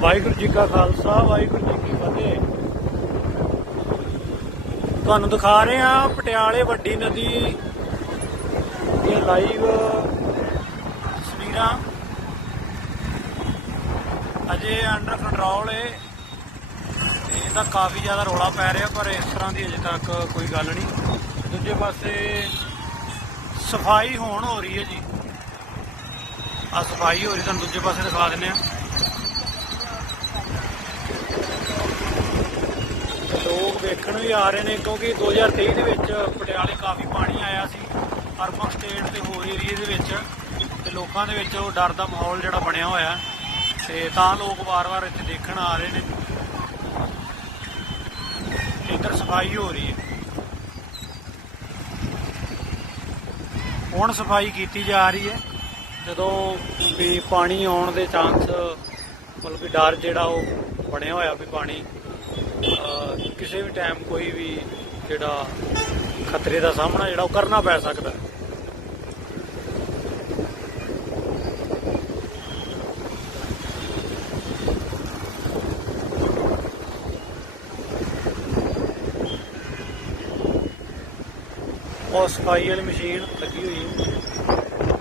ਵਾਹਿਗੁਰੂ ਜੀ ਕਾ ਖਾਲਸਾ, ਵਾਹਿਗੁਰੂ ਜੀ ਕੀ ਫਤਿਹ। ਤੁਹਾਨੂੰ ਦਿਖਾ ਰਹੇ ਆ ਪਟਿਆਲੇ ਵੱਡੀ ਨਦੀ ਦੀਆਂ ਲਾਈਵ ਤਸਵੀਰਾਂ। ਅਜੇ ਅੰਡਰ ਕੰਟਰੋਲ ਏ। ਇਹਦਾ ਕਾਫੀ ਜ਼ਿਆਦਾ ਰੌਲਾ ਪੈ ਰਿਹਾ, ਪਰ ਇਸ ਤਰ੍ਹਾਂ ਦੀ ਅਜੇ ਤੱਕ ਕੋਈ ਗੱਲ ਨਹੀਂ। ਦੂਜੇ ਪਾਸੇ ਸਫ਼ਾਈ ਹੋਣ ਹੋ ਰਹੀ ਹੈ ਜੀ। ਆ ਸਫ਼ਾਈ ਹੋ ਰਹੀ, ਤੁਹਾਨੂੰ ਦੂਜੇ ਪਾਸੇ ਦਿਖਾ ਦਿੰਦੇ ਆ ਦੇਖਣ ਵੀ ਆ ਰਹੇ ਨੇ ਕਿਉਂਕਿ 2023 ਦੇ ਵਿੱਚ ਪਟਿਆਲੇ ਕਾਫੀ ਪਾਣੀ ਆਇਆ ਸੀ ਅਰਬਨ ਸਟੇਟ ਤੇ ਹੋਰ ਏਰੀਏ ਦੇ ਵਿੱਚ ਤੇ ਲੋਕਾਂ ਦੇ ਵਿੱਚ ਉਹ ਡਰ ਦਾ ਮਾਹੌਲ ਜਿਹੜਾ ਬਣਿਆ ਹੋਇਆ। ਹੈ ਤੇ ਤਾਂ ਲੋਕ ਵਾਰ-ਵਾਰ ਇੱਥੇ ਦੇਖਣ ਆ ਰਹੇ ਨੇ। ਇੱਧਰ ਸਫ਼ਾਈ ਹੋ ਰਹੀ ਹੈ। ਹੁਣ ਸਫ਼ਾਈ ਕੀਤੀ ਜਾ ਰਹੀ ਹੈ। ਜਦੋਂ ਵੀ ਪਾਣੀ ਆਉਣ ਦੇ ਚਾਂਸ, ਮਤਲਬ ਕਿ ਡਰ ਜਿਹੜਾ ਉਹ ਬਣਿਆ ਹੋਇਆ ਵੀ ਪਾਣੀ ਕਿਸੇ ਵੀ ਟਾਈਮ ਕੋਈ ਵੀ ਜਿਹੜਾ ਖਤਰੇ ਦਾ ਸਾਹਮਣਾ ਜਿਹੜਾ ਉਹ ਕਰਨਾ ਪੈ ਸਕਦਾ ਹੈ। ਉਹ ਸਫ਼ਾਈ ਵਾਲੀ ਮਸ਼ੀਨ ਲੱਗੀ ਹੋਈ ਹੈ